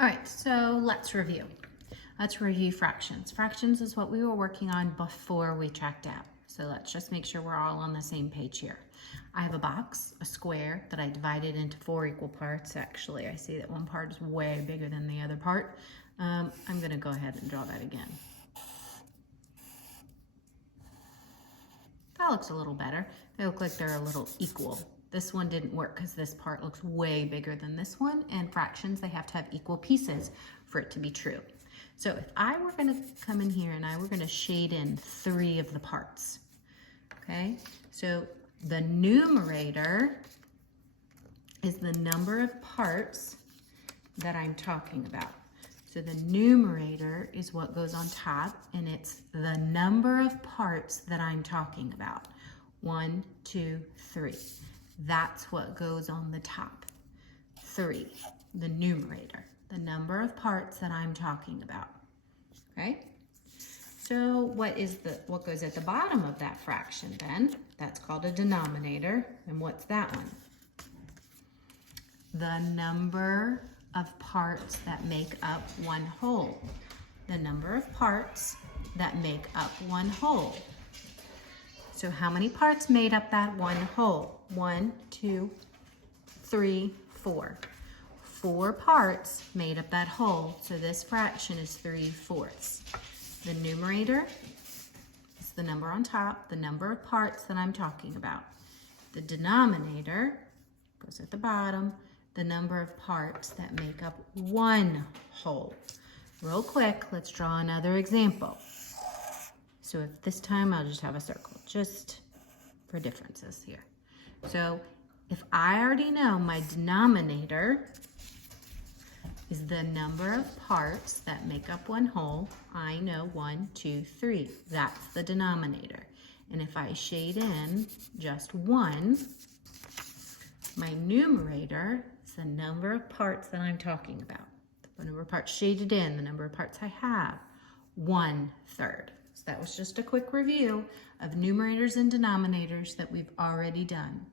All right, so let's review. Let's review fractions. Fractions is what we were working on before we tracked out. So let's just make sure we're all on the same page here. I have a box, a square, that I divided into 4 equal parts. Actually, I see that one part is way bigger than the other part. I'm gonna go ahead and draw that again. That looks a little better. They look like they're a little equal. This one didn't work because this part looks way bigger than this one, and fractions, they have to have equal pieces for it to be true. So if I were gonna come in here and I were gonna shade in 3 of the parts, okay? So the numerator is the number of parts that I'm talking about. So the numerator is what goes on top, and it's the number of parts that I'm talking about. 1, 2, 3. That's what goes on the top. 3, the numerator, the number of parts that I'm talking about. Okay? So what goes at the bottom of that fraction then? That's called a denominator. And what's that one? The number of parts that make up one whole. The number of parts that make up one whole. So how many parts made up that one whole? 1, 2, 3, 4. 4 parts made up that whole, so this fraction is 3/4. The numerator is the number on top, the number of parts that I'm talking about. The denominator goes at the bottom, the number of parts that make up one whole. Real quick, let's draw another example. So if this time I'll just have a circle, just for differences here. So if I already know my denominator is the number of parts that make up one whole, I know 1, 2, 3. That's the denominator. And if I shade in just 1, my numerator is the number of parts that I'm talking about. The number of parts shaded in, the number of parts I have, 1/3. So that was just a quick review of numerators and denominators that we've already done.